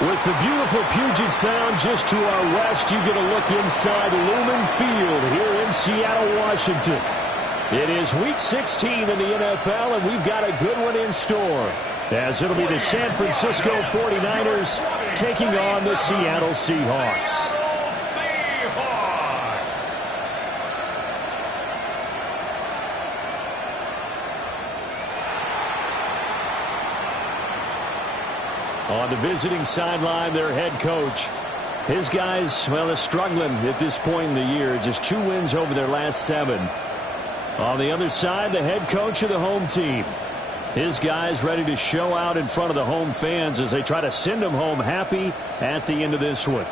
With the beautiful Puget Sound just to our west, you get a look inside Lumen Field here in Seattle, Washington. It is Week 16 in the NFL, and we've got a good one in store, as it'll be the San Francisco 49ers taking on the Seattle Seahawks. On the visiting sideline, their head coach. His guys, well, they're struggling at this point in the year. Just 2 wins over their last 7. On the other side, the head coach of the home team. His guys ready to show out in front of the home fans as they try to send them home happy at the end of this one.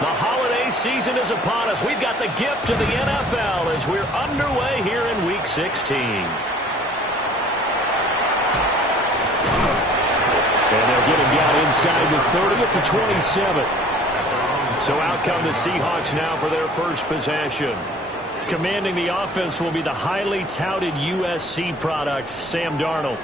The holiday season is upon us. We've got the gift of the NFL as we're underway here in Week 16. And they'll get him down inside the 30 at the 27. So out come the Seahawks now for their first possession. Commanding the offense will be the highly touted USC product, Sam Darnold.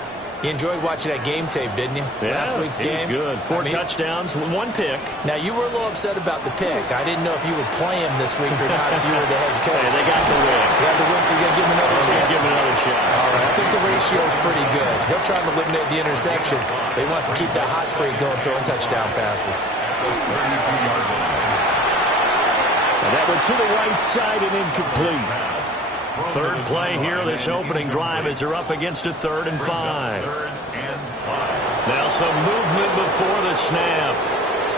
You enjoyed watching that game tape, didn't you? Yeah, Last week's game. Good. 4 touchdowns, 1 pick. Now, you were a little upset about the pick. I didn't know if you would play him this week or not if you were the head coach. Hey, they got the win. They got the win, so you're going to give him another chance? Give him another shot. All right. I think the ratio is pretty good. He'll try to eliminate the interception, but he wants to keep that hot streak going, throwing touchdown passes. And that went to the right side and incomplete. Third play here, this opening drive as they're up against a 3rd and 5. Now some movement before the snap.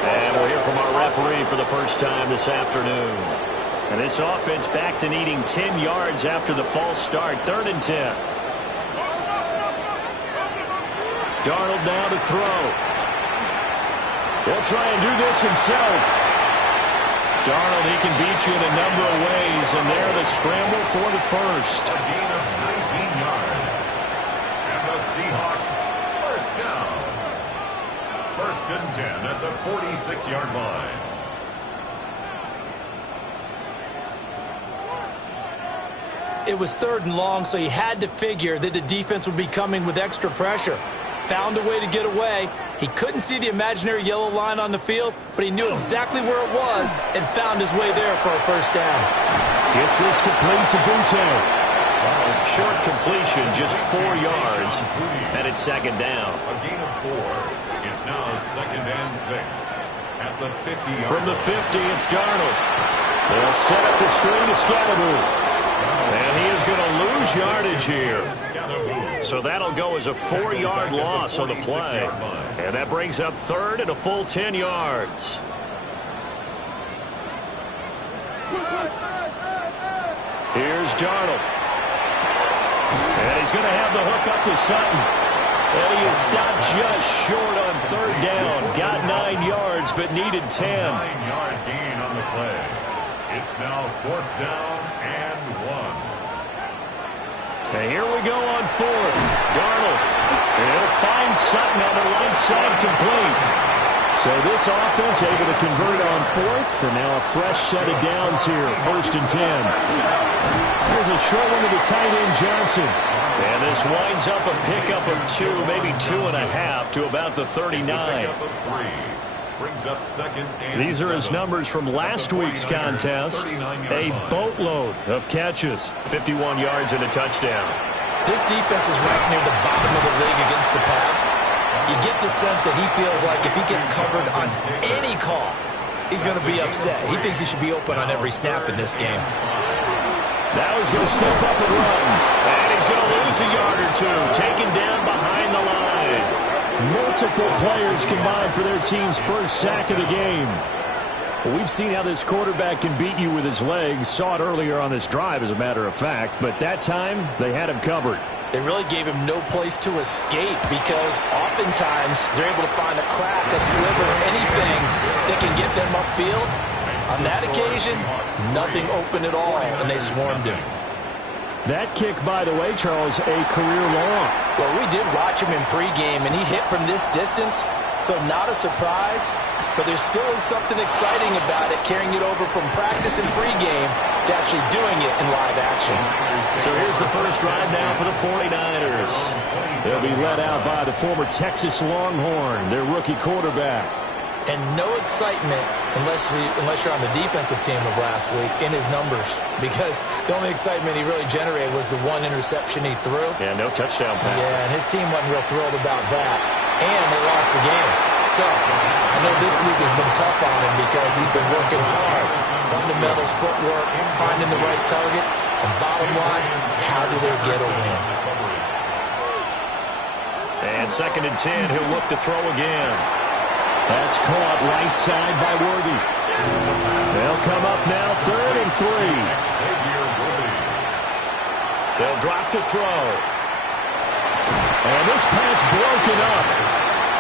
And we'll hear from our referee for the first time this afternoon. And this offense back to needing 10 yards after the false start. 3rd and 10. Darnold now to throw. He'll try and do this himself. Darnold, he can beat you in a number of ways, and there the scramble for the first. A gain of 19 yards. And the Seahawks, first down. 1st and 10 at the 46-yard line. It was 3rd and long, so he had to figure that the defense would be coming with extra pressure. Found a way to get away. He couldn't see the imaginary yellow line on the field, but he knew exactly where it was and found his way there for a first down. Gets this complete to Butte. Short completion, just 4 yards, and it's 2nd down. A gain of 4. It's now 2nd and 6 at the 50-yard From the 50, it's Darnold. They'll set up the screen to Scalaboo. And he is going to lose yardage here. So that'll go as a 4-yard loss on the play. And that brings up 3rd and a full 10 yards. Here's Darnold. And he's going to have the hook up to Sutton. And he is stopped just short on 3rd down. Got 9 yards, but needed 10. 9-yard gain on the play. It's now 4th down and 1. And here we go on 4th. Darnold. He'll find Sutton on the right side complete. So this offense able to convert on fourth, and now a fresh set of downs here, 1st and 10. Here's a short one to the tight end, Johnson. And this winds up a pickup of 2, maybe 2.5 to about the 39. Brings up 2nd and These are his numbers from last week's contest. A boatload of catches, 51 yards and a touchdown. This defense is ranked near the bottom of the league against the pass. You get the sense that he feels like if he gets covered on any call, he's going to be upset. He thinks he should be open on every snap in this game. Now he's going to step up and run. And he's going to lose a yard or 2, taken down behind the line. Multiple players combined for their team's first sack of the game. Well, we've seen how this quarterback can beat you with his legs. Saw it earlier on this drive, as a matter of fact. But that time, they had him covered. They really gave him no place to escape because oftentimes they're able to find a crack, a sliver, anything that can get them upfield. On that occasion, nothing open at all, and they swarmed him. That kick, by the way, Charles, a career long. Well, we did watch him in pregame, and he hit from this distance, so not a surprise. But there still is something exciting about it, carrying it over from practice and pregame to actually doing it in live action. So here's the first drive now for the 49ers. They'll be led out by the former Texas Longhorn, their rookie quarterback. And no excitement unless you're on the defensive team of last week in his numbers, because the only excitement he really generated was the 1 interception he threw. Yeah, no touchdown pass. Yeah, and his team wasn't real thrilled about that. And they lost the game. So I know this week has been tough on him because he's been working hard. Fundamentals, footwork, finding the right targets. And bottom line, how do they get a win? And 2nd and 10, he'll look to throw again. That's caught right side by Worthy. They'll come up now, 3rd and 3. They'll drop to throw. And this pass broken up.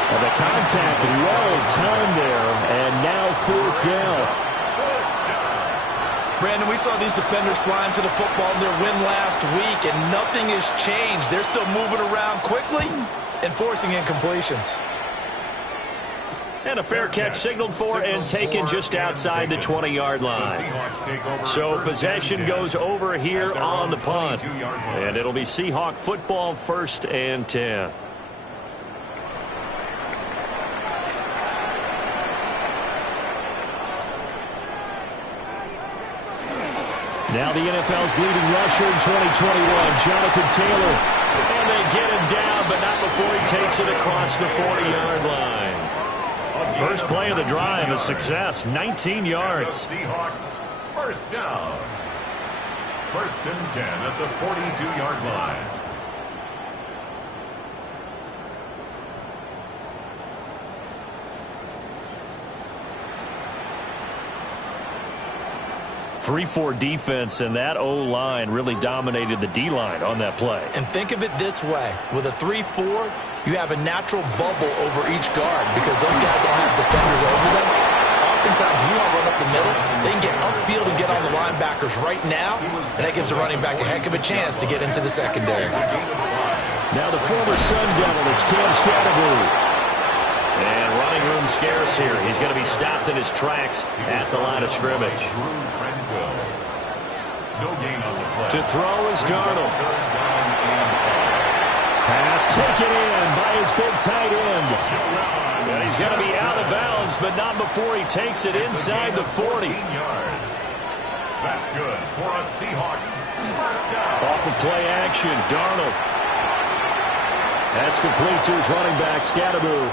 And the contact well timed there, and now 4th down. Brandon, we saw these defenders flying to the football in their win last week, and nothing has changed. They're still moving around quickly and forcing incompletions. And a fair catch signaled for and taken just outside the 20-yard line. So possession goes over here on the punt. And it'll be Seahawk football, 1st and 10. Now the NFL's leading rusher in 2021, Jonathan Taylor. And they get him down, but not before he takes it across the 40-yard line. First play of the drive, a success, 19 yards. Seahawks, 1st down. 1st and 10 at the 42-yard line. Three-four defense, and that O-line really dominated the D-line on that play. And think of it this way. With a 3-4, you have a natural bubble over each guard because those guys don't have defenders over them. Oftentimes, if you want to run up the middle, they can get upfield and get on the linebackers right now, and that gives the running back a heck of a chance to get into the secondary. Now the former Sun Devil, it's Cam Scatterboo. And running room scarce here. He's going to be stopped in his tracks at the line of scrimmage. To throw is Darnold. Pass taken in by his big tight end. And he's going to be out of bounds, but not before he takes it inside the 40. That's good for a Seahawks. Off of play action, Darnold. That's complete to his running back, Scatterboo.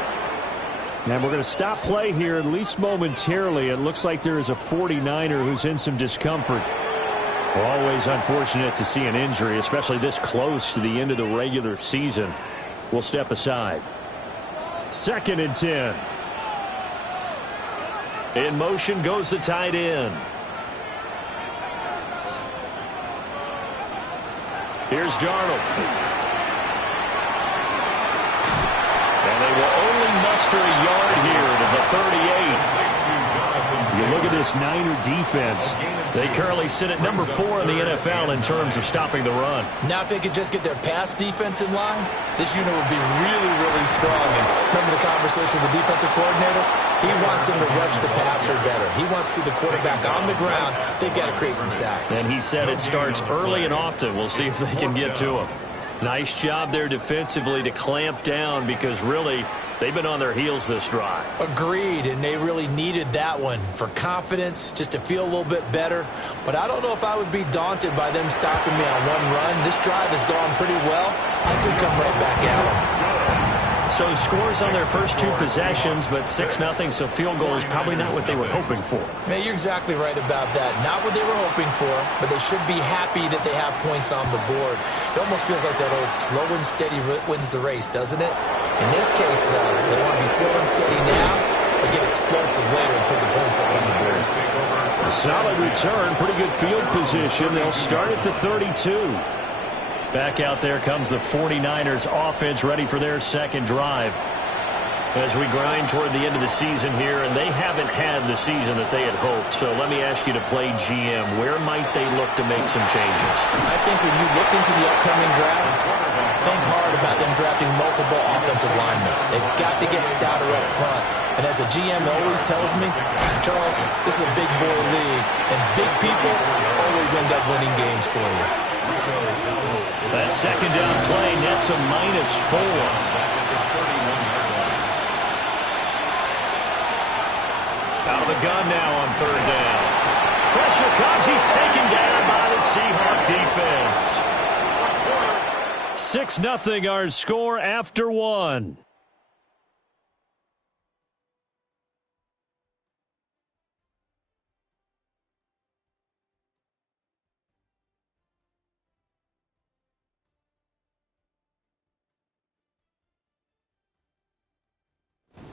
And we're going to stop play here, at least momentarily. It looks like there is a 49er who's in some discomfort. Always unfortunate to see an injury, especially this close to the end of the regular season. We'll step aside. 2nd and 10. In motion goes the tight end. Here's Darnold. And they will only muster a yard here to the 38. You look at this Niner defense. They currently sit at number 4 in the NFL in terms of stopping the run. Now, if they could just get their pass defense in line, this unit would be really, really strong. And remember the conversation with the defensive coordinator? He wants them to rush the passer better. He wants to see the quarterback on the ground. They've got to create some sacks. And he said it starts early and often. We'll see if they can get to him. Nice job there defensively to clamp down because really they've been on their heels this drive. Agreed, and they really needed that one for confidence, just to feel a little bit better. But I don't know if I would be daunted by them stopping me on one run. This drive has gone pretty well. I could come right back at them. So scores on their first 2 possessions, but 6-0, so field goal is probably not what they were hoping for. Man, you're exactly right about that. Not what they were hoping for, but they should be happy that they have points on the board. It almost feels like that old slow and steady wins the race, doesn't it? In this case, though, they want to be slow and steady now, but get explosive later and put the points up on the board. A solid return, pretty good field position. They'll start at the 32. Back out there comes the 49ers offense ready for their second drive. As we grind toward the end of the season here, and they haven't had the season that they had hoped. So let me ask you to play GM. Where might they look to make some changes? I think when you look into the upcoming draft, think hard about them drafting multiple offensive linemen. They've got to get stouter up front. And as a GM always tells me, Charles, this is a big boy league, and big people always end up winning games for you. That second down play nets a -4. Out of the gun now on 3rd down. Pressure comes. He's taken down by the Seahawk defense. 6-0 our score after 1.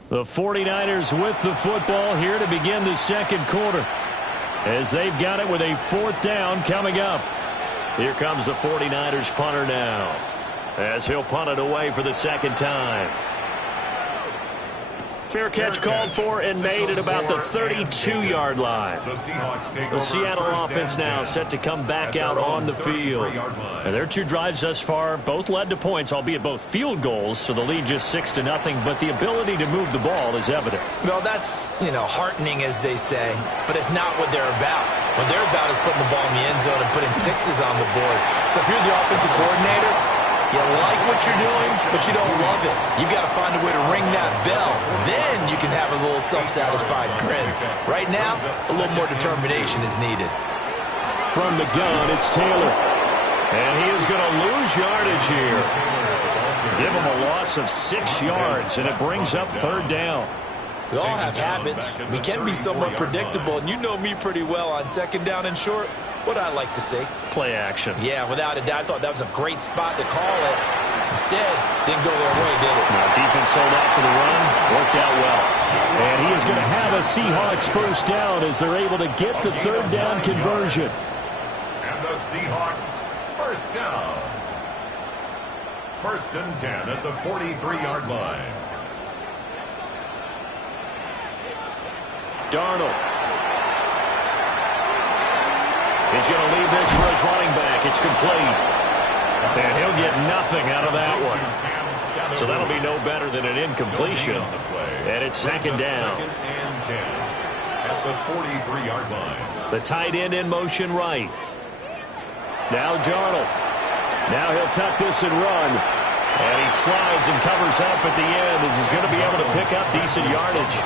The 49ers with the football here to begin the second quarter, as they've got it with a 4th down coming up. Here comes the 49ers punter now, as he'll punt it away for the second time. Fair catch called for and made at about the 32-yard line. The Seattle offense now set to come back out on the field. And their 2 drives thus far both led to points, albeit both field goals, so the lead just 6-0, but the ability to move the ball is evident. Well, that's, heartening, as they say, but it's not what they're about. What they're about is putting the ball in the end zone and putting 6s on the board. So if you're the offensive coordinator, you like what you're doing, but you don't love it. You've got to find a way to ring that bell. Then you can have a little self-satisfied grin. Right now, a little more determination is needed. From the gun, it's Taylor. And he is going to lose yardage here. Give him a loss of 6 yards, and it brings up 3rd down. We all have habits. We can be somewhat predictable, and you know me pretty well on 2nd down and short. What I like to see. Play action. Yeah, without a doubt. I thought that was a great spot to call it. Instead, didn't go their way, did it? Now, defense sold out for the run. Worked out well. And he is going to have a Seahawks 1st down as they're able to get the 3rd down conversion. And the Seahawks 1st down. 1st and 10 at the 43-yard line. Darnold. He's going to leave this for his running back. It's complete. And he'll get nothing out of that one. So that'll be no better than an incompletion. And it's 2nd down. 2nd and 10 at the 43-yard line. The tight end in motion right. Now Darnold. Now he'll tuck this and run. And he slides and covers up at the end as he's going to be able to pick up decent yardage.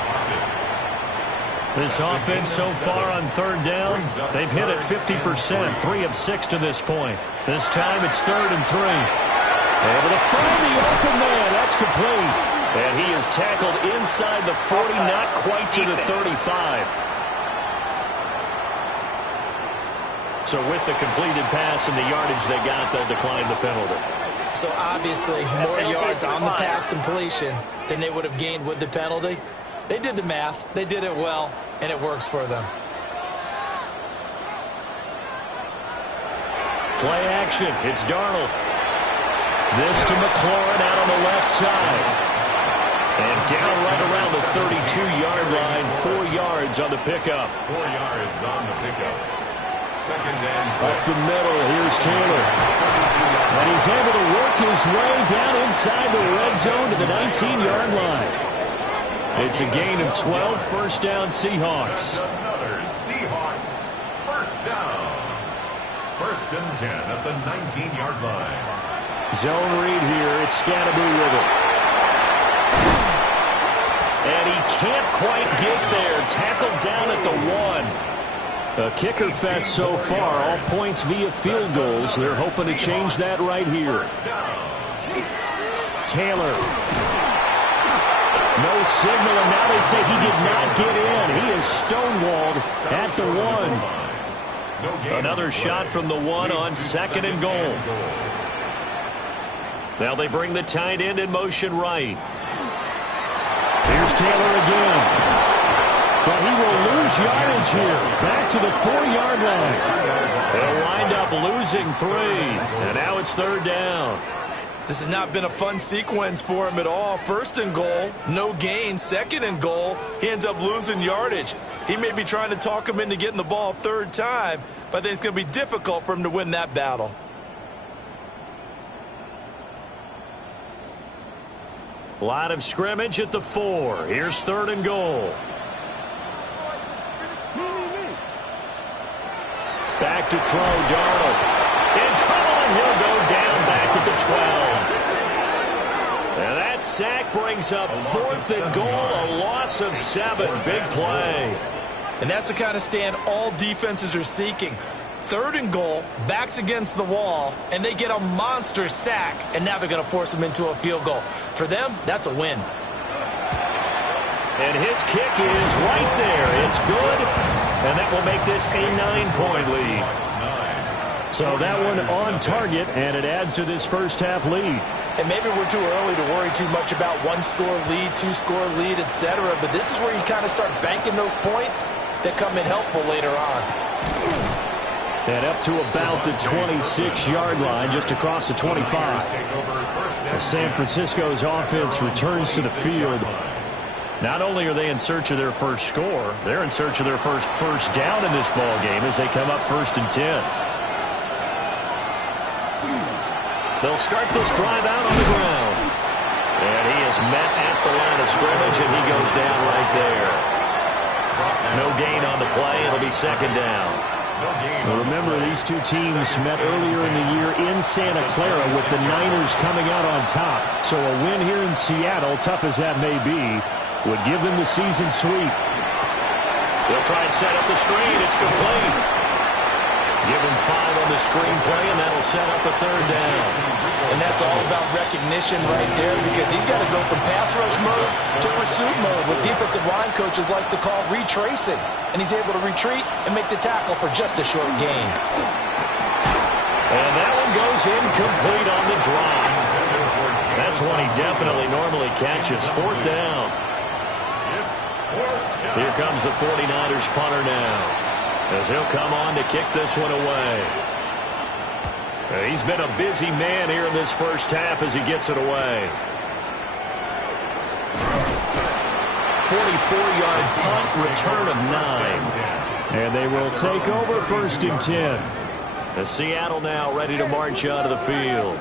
This offense so far on 3rd down, they've hit it 50%, 3 of 6 to this point. This time it's 3rd and 3. Able to find the open man. That's complete. And he is tackled inside the 40, not quite to the 35. So with the completed pass and the yardage they got, they'll decline the penalty. So obviously more yards on the pass completion than they would have gained with the penalty. They did the math. They did it well, and it works for them. Play action. It's Darnold. This to McLaurin out on the left side. And down right around the 32-yard line, 4 yards on the pickup. 4 yards on the pickup. Second and 6. Up the middle, here's Taylor. And he's able to work his way down inside the red zone to the 19-yard line. It's a gain of 12, first down Seahawks. Another Seahawks first down. First and 10 at the 19-yard line. Zone read here. It's Scatterby with it. And he can't quite get there. Tackled down at the 1. A kicker fest so far. All points via field goals. They're hoping to change that right here. Taylor. No signal, and now they say he did not get in. He is stonewalled at the 1. Another shot from the 1 on second and goal. Now they bring the tight end in motion right. Here's Taylor again. But he will lose yardage here. Back to the 4-yard line. They'll wind up losing 3. And now it's third down. This has not been a fun sequence for him at all. First and goal, no gain. Second and goal, he ends up losing yardage. He may be trying to talk him into getting the ball third time, but I think it's going to be difficult for him to win that battle. Line of scrimmage at the 4. Here's third and goal. Back to throw, Darnold. In trouble, and he'll go down back at the 12. And that sack brings up fourth and goal, a loss of 7. Big play. And that's the kind of stand all defenses are seeking. Third and goal, backs against the wall, and they get a monster sack, and now they're going to force them into a field goal. For them, that's a win. And his kick is right there. It's good, and that will make this a 9-point lead. So that one on target, and it adds to this first half lead. And maybe we're too early to worry too much about 1-score lead, 2-score lead, etc. But this is where you kind of start banking those points that come in helpful later on. And up to about the 26-yard line, just across the 25. As San Francisco's offense returns to the field. Not only are they in search of their first score, they're in search of their first down in this ball game as they come up 1st and 10. They'll start this drive out on the ground. And he is met at the line of scrimmage, and he goes down right there. No gain on the play. It'll be second down. Well, remember, these two teams met earlier in the year in Santa Clara with the Niners coming out on top. So a win here in Seattle, tough as that may be, would give them the season sweep. They'll try and set up the screen. It's complete. Give him 5 on the screen play, and that'll set up a third down. And that's all about recognition right there, because he's got to go from pass rush mode to pursuit mode, what defensive line coaches like to call retracing. And he's able to retreat and make the tackle for just a short gain. And that one goes incomplete on the drop. That's one he definitely normally catches. Fourth down. Here comes the 49ers punter now, as he'll come on to kick this one away. He's been a busy man here in this first half as he gets it away. 44-yard punt, return of 9. And they will take over 1st and 10. As Seattle now ready to march onto the field.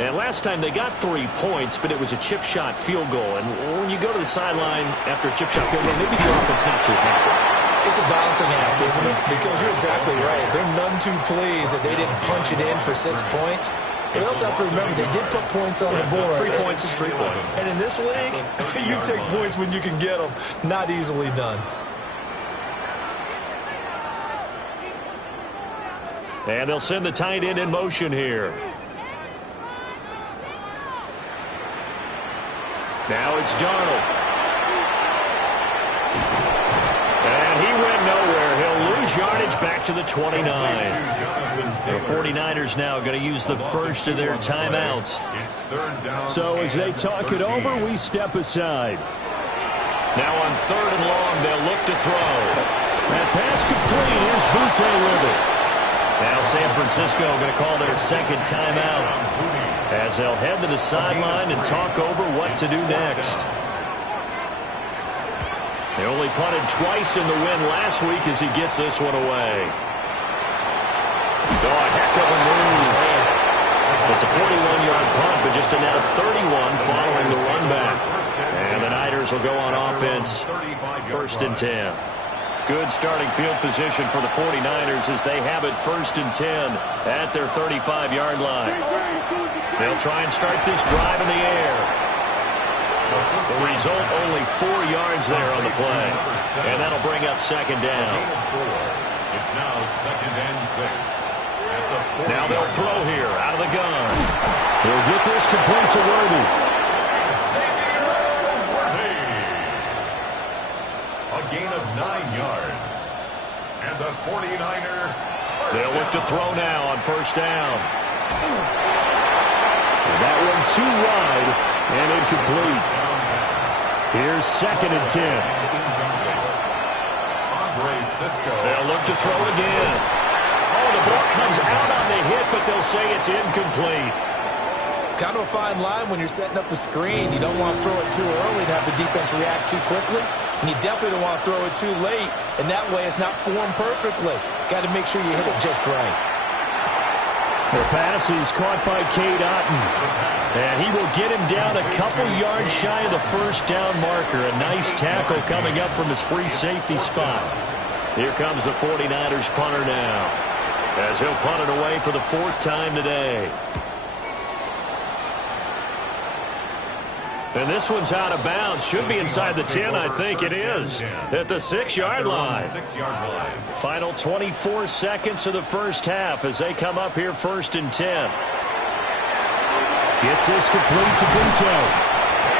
And last time they got 3 points, but it was a chip shot field goal. And when you go to the sideline after a chip shot field goal, maybe the offense not too happy. It's a balancing act, isn't it? Because you're exactly right. They're none too pleased that they didn't punch it in for 6 points. But we also have to remember they did put points on the board. 3 points is 3 points. And in this league, you take points when you can get them. Not easily done. And they'll send the tight end in motion here. Now it's Darnold. And he went nowhere. He'll lose yardage back to the 29. The 49ers now going to use the first of their timeouts. So as they talk it over, we step aside. Now on 3rd and long, they'll look to throw. That pass complete. Here's Butte with it. Now San Francisco going to call their second timeout. as they'll head to the sideline and talk over what to do next. They only punted twice in the win last week as he gets this one away. Oh, a heck of a move. It's a 41-yard punt, but just a net of 31 following the run back. And the Niners will go on offense, 1st and 10. Good starting field position for the 49ers as they have it 1st and 10 at their 35-yard line. They'll try and start this drive in the air. The result, only 4 yards there on the play. And that'll bring up 2nd down. It's now 2nd and 6. Now they'll throw here out of the gun. He'll get this complete to Worthy. A gain of 9 yards. And the 49er. They'll look to throw now on 1st down. That one too wide and incomplete. Here's 2nd and 10. They'll look to throw again. Oh, the ball comes out on the hit, but they'll say it's incomplete. Kind of a fine line when you're setting up a screen. You don't want to throw it too early to have the defense react too quickly. And you definitely don't want to throw it too late. And that way it's not formed perfectly. Got to make sure you hit it just right. The pass is caught by Cade Otton. And he will get him down a couple yards shy of the 1st down marker. A nice tackle coming up from his free safety spot. Here comes the 49ers punter now, as he'll punt it away for the 4th time today. And this one's out of bounds. Should be inside the 10, I think it is. At the 6-yard line. Final 24 seconds of the 1st half as they come up here 1st and 10. Gets this complete to Pinto.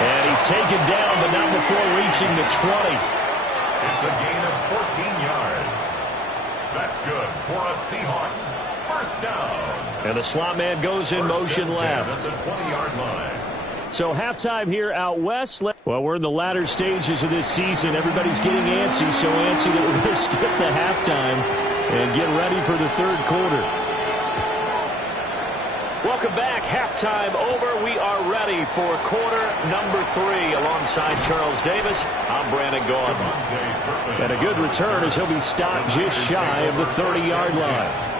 And he's taken down, but not before reaching the 20. It's a gain of 14 yards. That's good for a Seahawks 1st down. And the slot man goes in motion left. At the 20-yard line. So halftime here out west. Well, we're in the latter stages of this season. Everybody's getting antsy, so antsy that we're going to skip the halftime and get ready for the 3rd quarter. Welcome back. Halftime over. We are ready for quarter number 3 alongside Charles Davis. I'm Brandon Gaudin. And a good return as he'll be stopped just shy of the 30-yard line.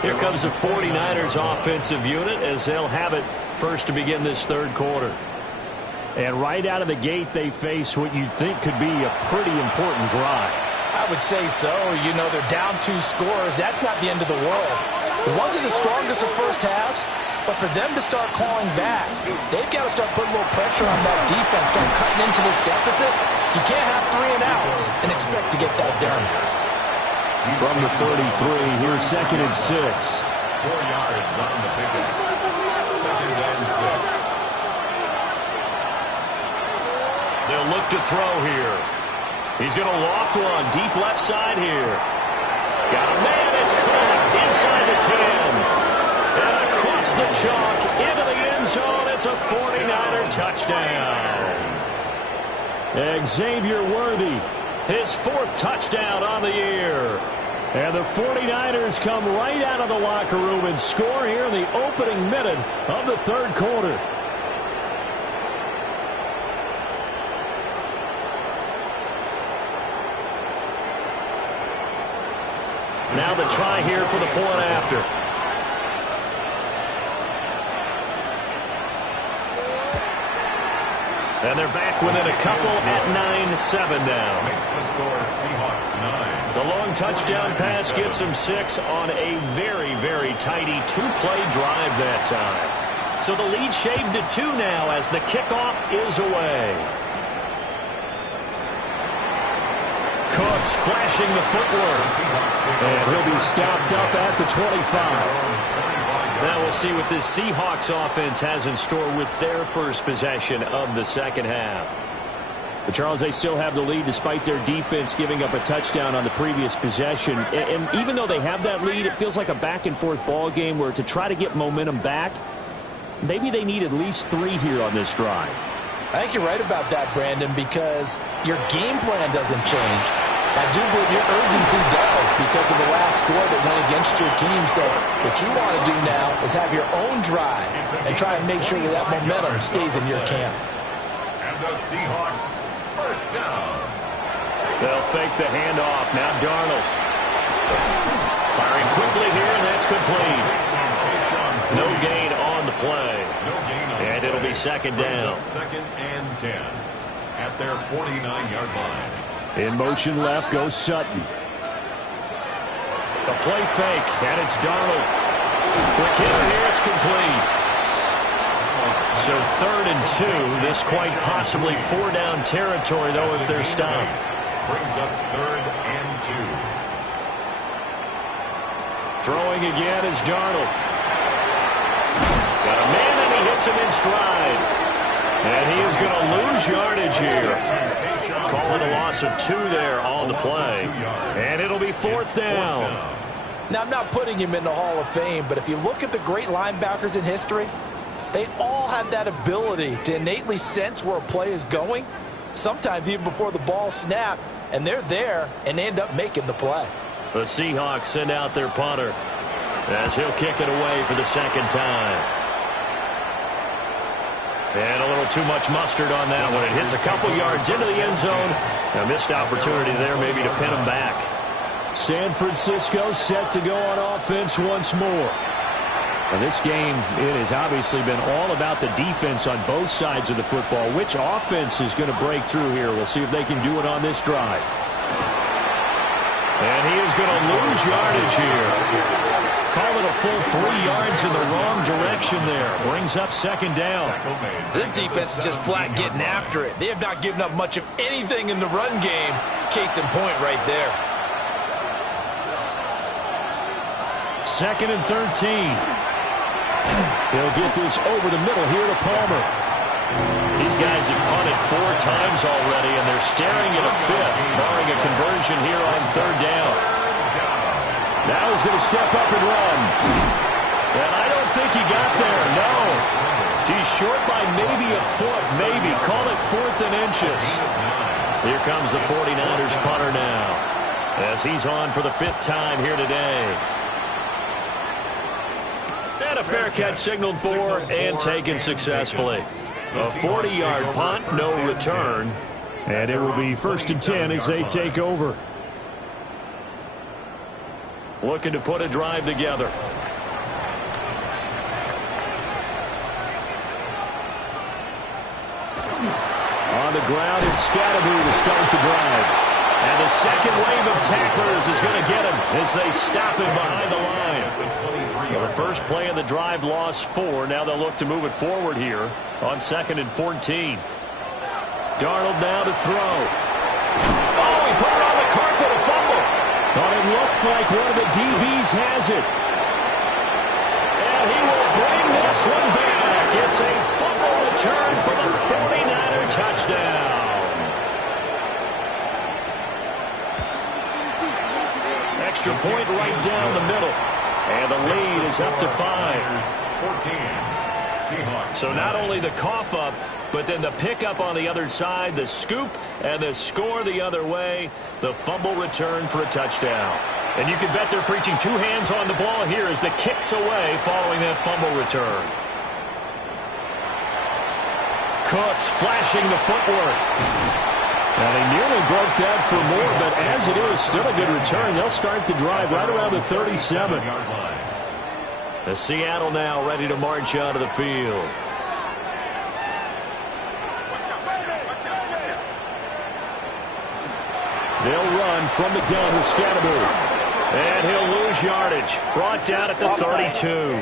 Here comes the 49ers offensive unit as they'll have it first to begin this 3rd quarter. And right out of the gate, they face what you'd think could be a pretty important drive. I would say so. You know, they're down 2 scores. That's not the end of the world. It wasn't the strongest of first halves, but for them to start clawing back, they've got to start putting a little pressure on that defense, start cutting into this deficit. You can't have 3 and outs and expect to get that done. From the 33, here's 2nd and 6. 4 yards on the pickup. 2nd and 6. They'll look to throw here. He's going to loft one deep left side here. Got a man. It's caught inside the 10. And across the chalk into the end zone. It's a 49er touchdown. Xavier Worthy, his 4th touchdown on the year. And the 49ers come right out of the locker room and score here in the opening minute of the 3rd quarter. Now the try here for the point after. And they're back within a couple at 9-7 now. Makes the score Seahawks 9. The long touchdown pass gets them 6 on a very, very tidy 2-play drive that time. So the lead shaved to 2 now as the kickoff is away. Cooks flashing the footwork. And he'll be stopped up at the 25. Now we'll see what this Seahawks offense has in store with their first possession of the 2nd half. But Charles, they still have the lead despite their defense giving up a touchdown on the previous possession. And even though they have that lead, it feels like a back-and-forth ball game where to try to get momentum back, maybe they need at least 3 here on this drive. I think you're right about that, Brandon, because your game plan doesn't change. I do believe your urgency does because of the last score that went against your team. So what you want to do now is have your own drive and try and make sure that that momentum stays in your camp. And the Seahawks, first down. They'll fake the handoff. Now Darnold. Firing quickly here, and that's complete. No gain on the play. And it'll be second down. Second and 10 at their 49-yard line. In motion left goes Sutton. A play fake, and it's Darnold. Quick hitter here, it's complete. So 3rd and 2. This quite possibly 4-down territory, though, if they're stopped. Brings up 3rd and 2. Throwing again is Darnold. Got a man, and he hits him in stride. And he is going to lose yardage here. Calling a loss of 2 there on the play. And it'll be 4th down. Now, I'm not putting him in the Hall of Fame, but if you look at the great linebackers in history, they all have that ability to innately sense where a play is going, sometimes even before the ball snapped, and they're there and they end up making the play. The Seahawks send out their punter as he'll kick it away for the second time. And a little too much mustard on that one. It hits a couple yards into the end zone. A missed opportunity there maybe to pin him back. San Francisco set to go on offense once more. Now this game, it has obviously been all about the defense on both sides of the football. Which offense is going to break through here? We'll see if they can do it on this drive. And he is going to lose yardage here. Call it a full 3 yards in the wrong direction there. Brings up second down. This defense is just flat getting after it. They have not given up much of anything in the run game. Case in point right there. 2nd and 13. They'll get this over the middle here to Palmer. These guys have punted 4 times already, and they're staring at a 5th, barring a conversion here on 3rd down. Now he's going to step up and run. And I don't think he got there, no. He's short by maybe a foot, maybe. Call it 4th and inches. Here comes the 49ers punter now, as he's on for the 5th time here today. And a fair catch signaled for and taken successfully. A 40-yard punt, no return. And it will be 1st and 10 as they take over. Looking to put a drive together. On the ground, it's Scatterby to start the drive. And the second wave of tacklers is going to get him as they stop him behind the line. Well, the first play of the drive lost 4. Now they'll look to move it forward here on 2nd and 14. Darnold now to throw. Oh, he put it on the carpet, a fumble. But it looks like one of the DBs has it. And he will bring this one back. It's a fumble return for the 49er touchdown. Extra point right down the middle. And the lead is up to 5. So not only the cough up, but then the pickup on the other side, the scoop, and the score the other way, the fumble return for a touchdown. And you can bet they're preaching 2 hands on the ball here as the kick's away following that fumble return. Cooks flashing the footwork. Now, they nearly broke that for more, but as it is, still a good return. They'll start the drive right around the 37. The Seattle now ready to march out of the field. They'll run from the gun with Scatterby. And he'll lose yardage. Brought down at the 32.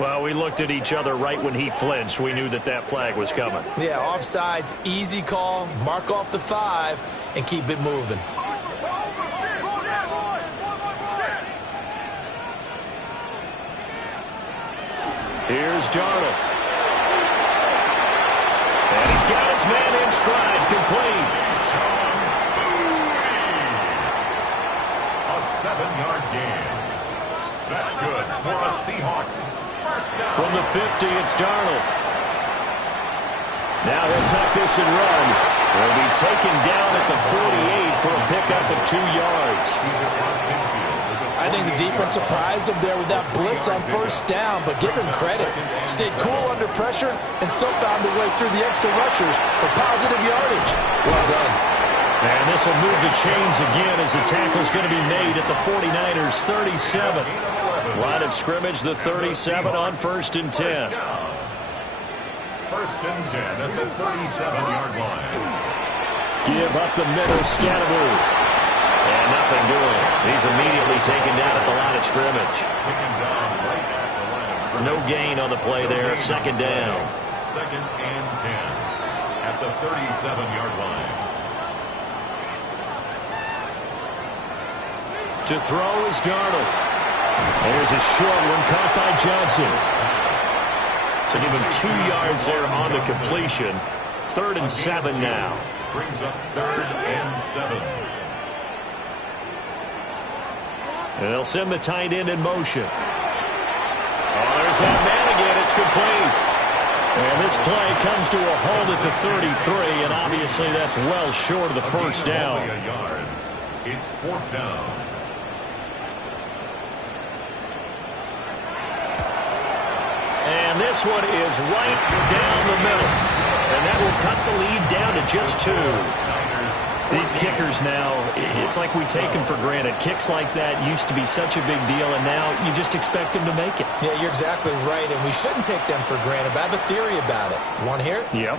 Well, we looked at each other right when he flinched. We knew that that flag was coming. Yeah, offsides, easy call. Mark off the 5 and keep it moving. Here's Darnold. And he's got his man in stride, complete. A 7-yard gain. That's good for the Seahawks. From the 50, it's Darnold. Now he'll tuck this and run. Will be taken down at the 48 for a pickup of 2 yards. I think the defense surprised him there with that blitz on first down, but give him credit. Stayed cool under pressure and still found a way through the extra rushers for positive yardage. Well done. And this will move the chains again as the tackle's going to be made at the 49ers 37. Line of scrimmage, the 37 on 1st and 10. 1st and 10 at the 37-yard line. Give up the middle, Scatteroo. And nothing doing. He's immediately taken down at the line of scrimmage. Taken down right at the line of scrimmage. No gain on the play there. 2nd down. 2nd and 10 at the 37-yard line. To throw is Darnold. There's a short one caught by Johnson. So give him 2 yards there on the completion. 3rd and 7 now. Brings up 3rd and 7. And they'll send the tight end in motion. Oh, there's that man again. It's complete. And this play comes to a halt at the 33, and obviously that's well short of the first down. Only a yard. It's 4th down. And this one is right down the middle. And that will cut the lead down to just 2. These kickers now, it's like we take them for granted. Kicks like that used to be such a big deal, and now you just expect them to make it. Yeah, you're exactly right, and we shouldn't take them for granted, but I have a theory about it. You want to hear it? Yep.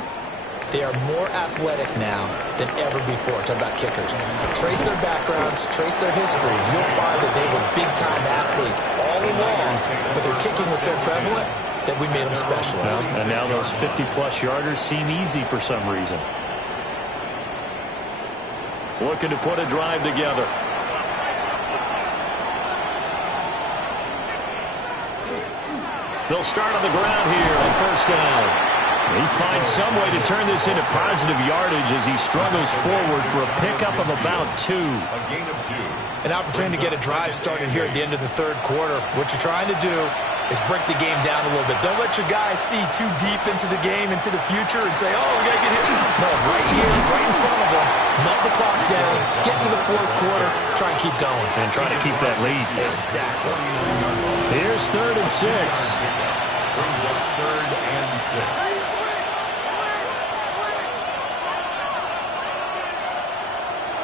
They are more athletic now than ever before. Talk about kickers. Trace their backgrounds, trace their histories. You'll find that they were big-time athletes all along, but their kicking was so prevalent that we made them specialists. And now those 50-plus yarders seem easy for some reason. Looking to put a drive together. They'll start on the ground here on 1st down. He finds some way to turn this into positive yardage as he struggles forward for a pickup of about 2. A gain of 2. An opportunity to get a drive started here at the end of the 3rd quarter. What you're trying to do is break the game down a little bit. Don't let your guys see too deep into the game, into the future, and say, oh, we got to get hit. No, right here, right in front of them, melt the clock down, get to the 4th quarter, try and keep going. And try to keep that lead. Exactly. Here's 3rd and 6. Brings up 3rd and 6.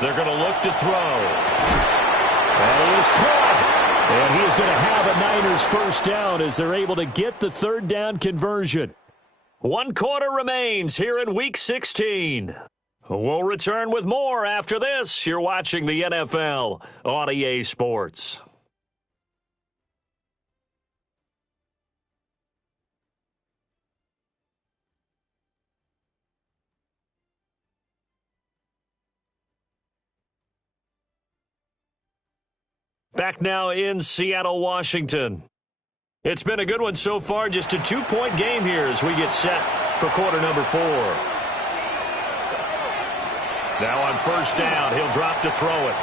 They're going to look to throw. And he is caught. And he is going to have a Niners first down as they're able to get the 3rd down conversion. 1 quarter remains here in Week 16. We'll return with more after this. You're watching the NFL on EA Sports. Back now in Seattle, Washington. It's been a good one so far. Just a 2-point game here as we get set for quarter number 4. Now on 1st down, he'll drop to throw it.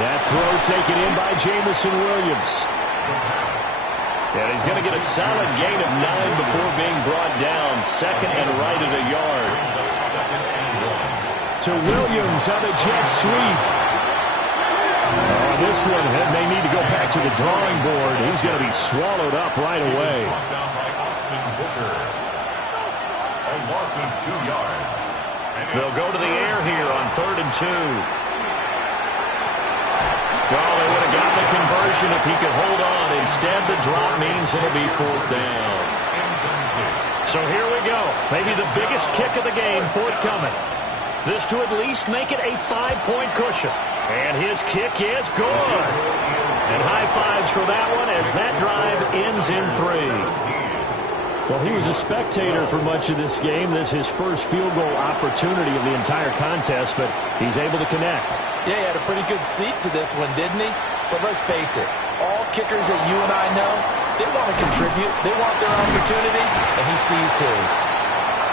That throw taken in by Jameson Williams. And he's going to get a solid gain of 9 before being brought down. 2nd and right at a yard. To Williams on a jet sweep. This one may need to go back to the drawing board. He's going to be swallowed up right away. Brought down by Austin Booker. A loss of 2 yards. They'll go to the air here on 3rd and 2. Well, they would have gotten the conversion if he could hold on. Instead, the drop means it'll be 4th down. So here we go. Maybe the biggest kick of the game forthcoming. This to at least make it a 5-point cushion. And his kick is good. And high fives for that one as that drive ends in 3. Well, he was a spectator for much of this game. This is his first field goal opportunity of the entire contest, but he's able to connect. Yeah, he had a pretty good seat to this one, didn't he? But let's face it, all kickers that you and I know, they want to contribute. They want their opportunity, and he seized his.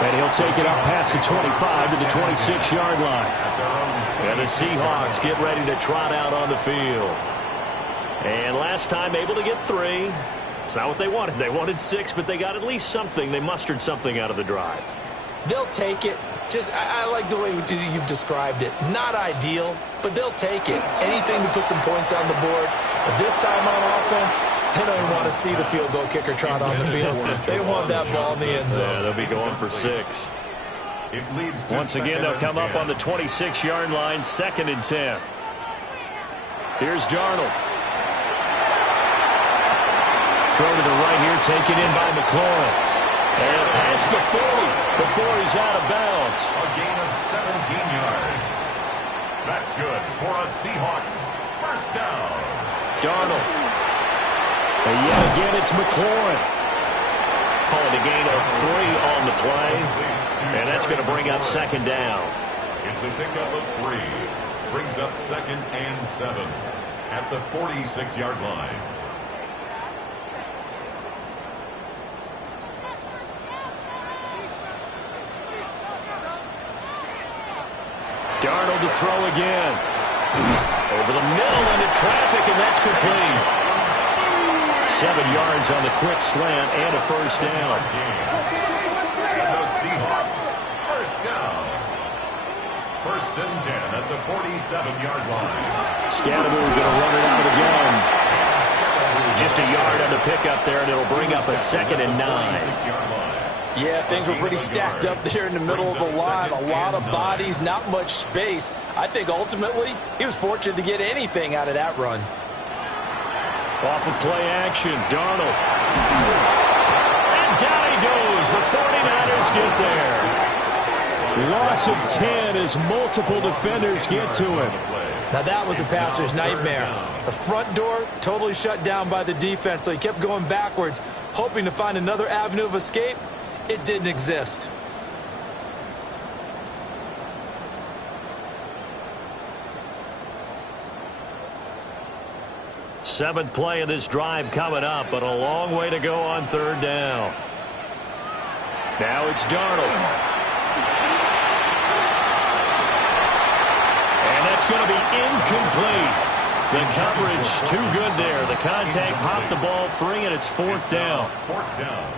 And he'll take it up past the 25 to the 26-yard line. And the Seahawks get ready to trot out on the field. And last time able to get 3. It's not what they wanted. They wanted 6, but they got at least something. They mustered something out of the drive. They'll take it. I like the way you've described it. Not ideal, but they'll take it. Anything to put some points on the board. But this time on offense, they don't even want to see the field goal kicker trot on the field. They want that ball in the end zone. Yeah, they'll be going for 6. Once again, they'll come up on the 26-yard line, 2nd and 10. Here's Darnold. Throw to the right here, taken in by McLaurin. And past the 40 before he's out of bounds. A gain of 17 yards. That's good for a Seahawks first down. Darnold. And yet again, it's McLaurin. Calling a gain of 3 on the play. And that's going to bring up 2nd down. It's a pickup of 3. Brings up 2nd and 7 at the 46-yard line. Darnold to throw again. Over the middle into traffic, and that's complete. 7 yards on the quick slant and a first down. And the Seahawks first down. 1st and 10 at the 47-yard line. Scatterboom going to run it out of the gun. Just a yard on the pickup there, and it'll bring up a 2nd and 9. 46-yard line. Yeah, things were pretty stacked up there in the middle of the line. A lot of bodies, not much space. I think ultimately he was fortunate to get anything out of that run. Off of play action, Darnold. And down he goes. The 49ers get there. Loss of 10 as multiple defenders get to him. Now that was a passer's nightmare. The front door totally shut down by the defense, so he kept going backwards, hoping to find another avenue of escape. It didn't exist. Seventh play of this drive coming up, but a long way to go on 3rd down. Now it's Darnold. And that's going to be incomplete. The coverage too good there. The contact popped the ball free, and it's 4th down. 4th down.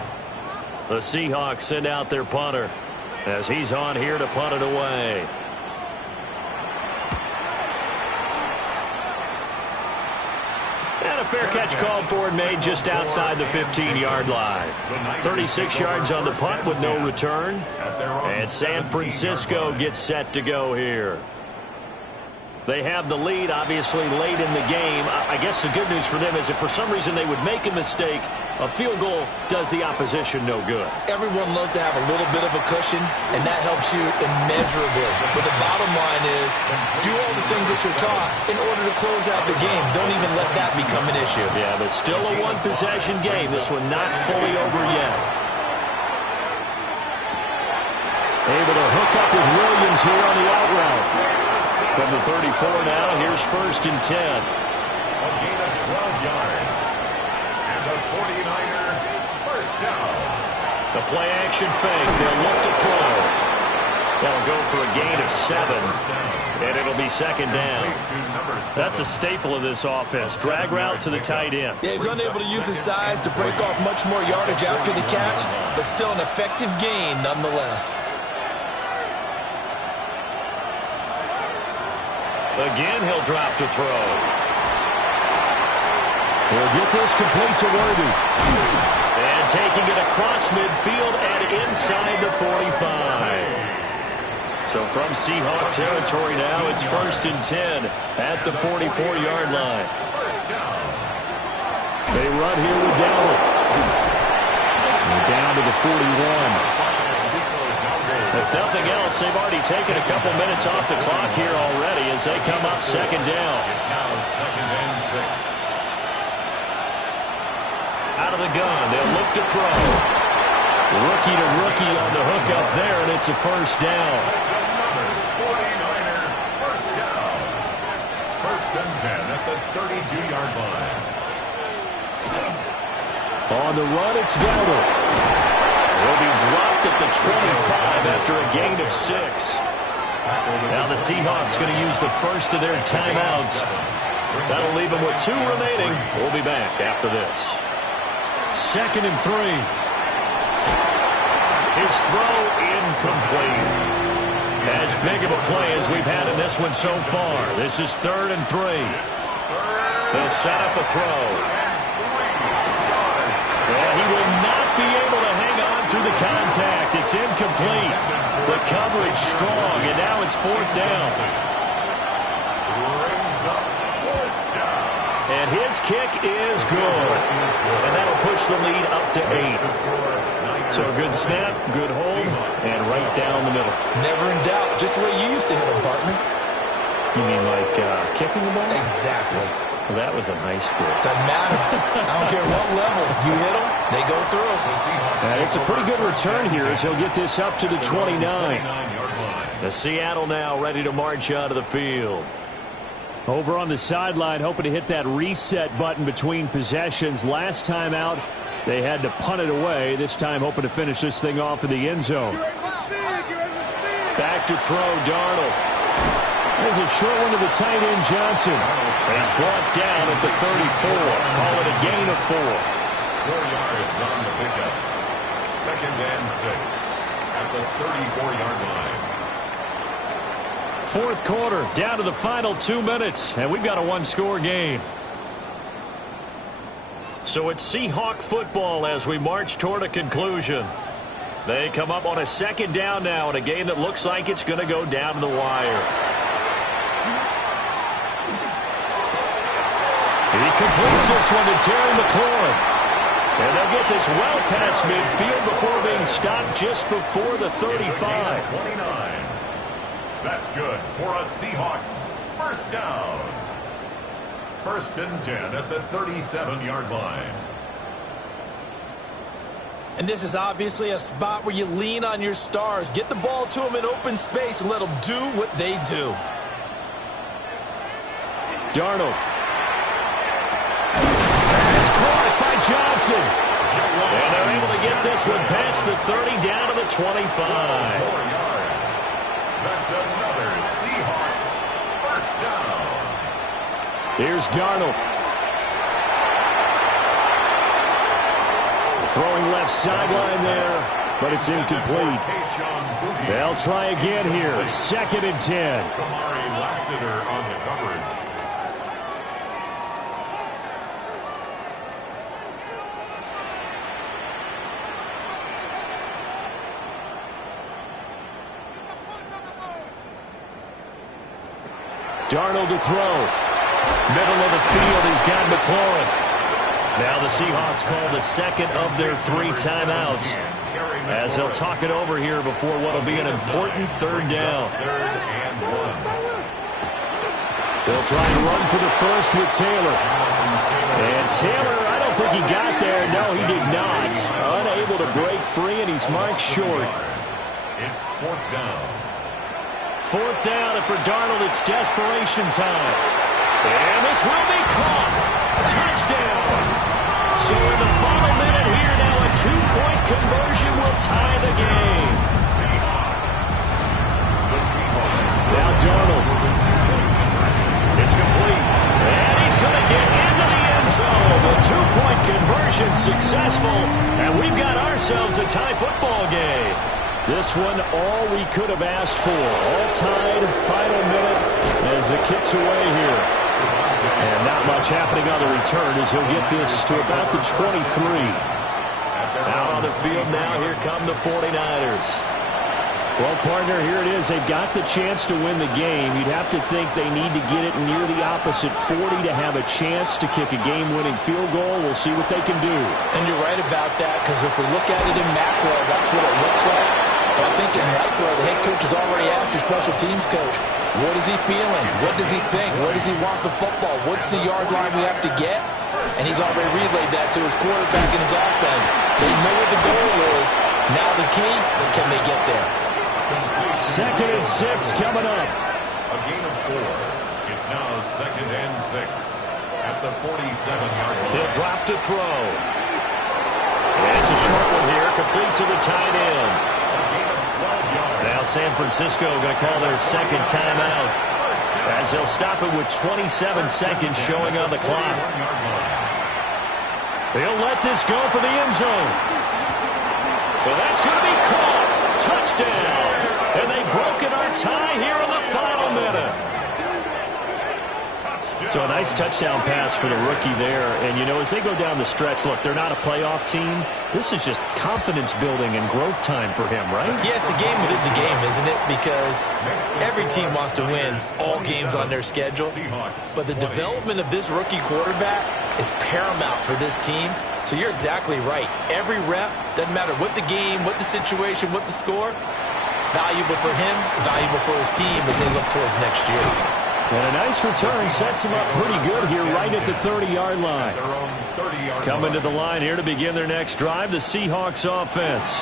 The Seahawks send out their punter as he's on here to punt it away. And a fair catch called for and made just outside the 15-yard line. 36 yards on the punt with no return. And San Francisco gets set to go here. They have the lead, obviously, late in the game. I guess the good news for them is if for some reason they would make a mistake, a field goal does the opposition no good. Everyone loves to have a little bit of a cushion, and that helps you immeasurably. But the bottom line is, do all the things that you're taught in order to close out the game. Don't even let that become an issue. Yeah, but still a one-possession game. This one not fully over yet. Able to hook up with Williams here on the out route. From the 34 now, here's 1st and 10. A gain of 12 yards. And the 49er first down. The play action fake. They'll look to throw. That'll go for a gain of 7. And it'll be 2nd down. That's a staple of this offense. Drag route to the tight end. Yeah, he's unable to use his size to break off much more yardage after the catch, but still an effective gain nonetheless. Again, he'll drop to throw. He'll get this complete to Worthy. And taking it across midfield and inside the 45. So from Seahawk territory now, it's 1st and 10 at the 44-yard line. They run here with Darnold. Down to the 41. If nothing else, they've already taken a couple minutes off the clock here already as they come up 2nd down. It's now 2nd and 6. Out of the gun, they'll look to throw. Rookie to rookie on the hook up there, and it's a first down. That's another 49er first down. 1st and 10 at the 32-yard line. On the run, it's Darnold. He'll be dropped at the 25 after a gain of 6. Now the Seahawks going to use the first of their timeouts. That'll leave them with 2 remaining. We'll be back after this. 2nd and 3. His throw incomplete. As big of a play as we've had in this one so far. This is 3rd and 3. They'll set up a throw. Well, he will not be able to hang on through the contact. It's incomplete. The coverage strong, and now it's 4th down. And his kick is good. And that'll push the lead up to 8. So good snap, good hold, and right down the middle. Never in doubt. Just the way you used to hit them, partner. You mean like kicking the ball? Exactly. Well, that was in high school. Doesn't matter. I don't care what level. You hit them, they go through. And it's a pretty good return here as he'll get this up to the 29. The Seattle now ready to march out of the field. Over on the sideline, hoping to hit that reset button between possessions. Last time out, they had to punt it away. This time hoping to finish this thing off in the end zone. Back to throw, Darnold. There's a short one to the tight end, Johnson. He's brought down at the 34. Call it a gain of 4. 4 yards on the pickup. 2nd and 6 at the 34-yard line. 4th quarter, down to the final 2 minutes, and we've got a 1-score game. So it's Seahawk football as we march toward a conclusion. They come up on a 2nd down now in a game that looks like it's going to go down to the wire. He completes this one to Terry McLaurin. And they'll get this well past midfield before being stopped just before the 35. 29. That's good for a Seahawks 1st down. 1st and 10 at the 37-yard line. And this is obviously a spot where you lean on your stars. Get the ball to them in open space and let them do what they do. Darnold. It's caught by Johnson. And they're able to get this one past the 30 down to the 25. 4 yards. That's another Seahawks 1st down. Here's Darnold. Throwing left sideline there, but it's incomplete. They'll try again here. 2nd and 10. Kamari Lassiter on the coverage. Darnold to throw. Middle of the field, he's got McLaurin. Now the Seahawks call the 2nd of their 3 timeouts as they'll talk it over here before what will be an important 3rd down. 3rd and 1. They'll try and run for the first with Taylor. And Taylor, I don't think he got there. No, he did not. Unable to break free, and he's marked short. It's 4th down. 4th down, and for Darnold, it's desperation time. And this will be caught. Touchdown. So in the final minute here now, a 2-point conversion will tie the game. Now Darnold. It's complete. And he's going to get into the end zone. The 2-point conversion successful. And we've got ourselves a tie football game. This one, all we could have asked for. All tied, final minute as it kicks away here. And not much happening on the return as he'll get this to about the 23. Out on the field now, here come the 49ers. Well, partner, here it is. They've got the chance to win the game. You'd have to think they need to get it near the opposite 40 to have a chance to kick a game-winning field goal. We'll see what they can do. And you're right about that, because if we look at it in macro, that's what it looks like. But I think in micro, the head coach has already asked his special teams coach, what is he feeling? What does he think? Where does he want the football? What's the yard line we have to get? And he's already relayed that to his quarterback and his offense. They know what the goal is. Now the key, can they get there? 2nd and 6 coming up. A gain of 4. It's now 2nd and 6 at the 47-yard line. He'll drop to throw. And it's a short one here, complete to the tight end. A gain of 12 yards. Now San Francisco going to call their 2nd timeout as they'll stop it with 27 seconds showing on the clock. They'll let this go for the end zone. And that's going to be caught. Touchdown. And they've broken our tie here in the final minute. So a nice touchdown pass for the rookie there. And, you know, as they go down the stretch, look, they're not a playoff team. This is just confidence building and growth time for him, right? Yeah, it's a game within the game, isn't it? Because every team wants to win all games on their schedule. But the development of this rookie quarterback is paramount for this team. So you're exactly right. Every rep, doesn't matter what the game, what the situation, what the score, valuable for him, valuable for his team as they look towards next year. And a nice return sets him up pretty good here right at the 30-yard line. Coming to the line here to begin their next drive, the Seahawks offense.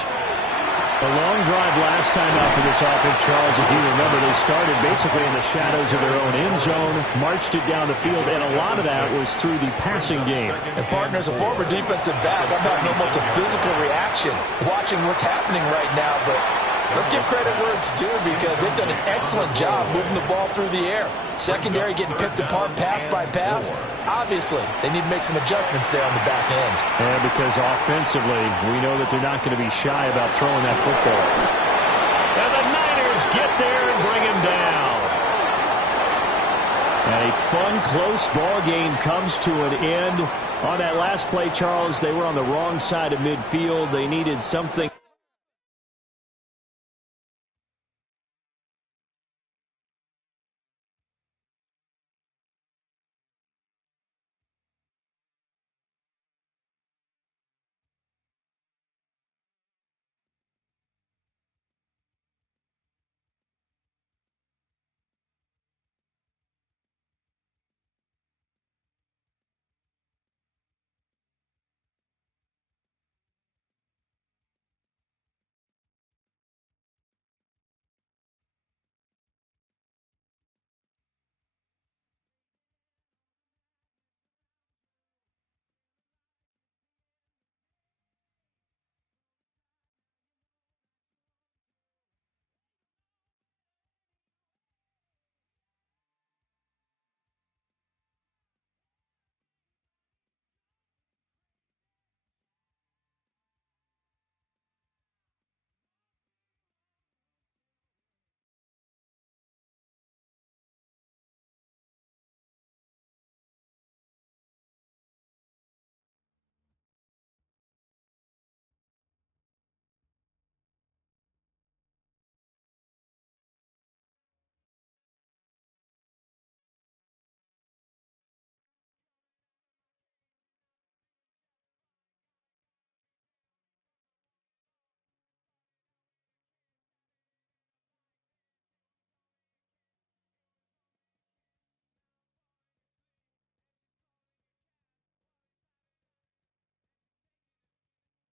A long drive last time out for this offense, Charles. If you remember, they started basically in the shadows of their own end zone, marched it down the field, and a lot of that was through the passing game. And, partner, as a former defensive back, I'm having almost a physical reaction watching what's happening right now, but let's give credit where it's due because they've done an excellent job moving the ball through the air. Secondary getting picked apart pass by pass. Obviously, they need to make some adjustments there on the back end. And because offensively, we know that they're not going to be shy about throwing that football. And the Niners get there and bring him down. And a fun, close ball game comes to an end. On that last play, Charles, they were on the wrong side of midfield. They needed something.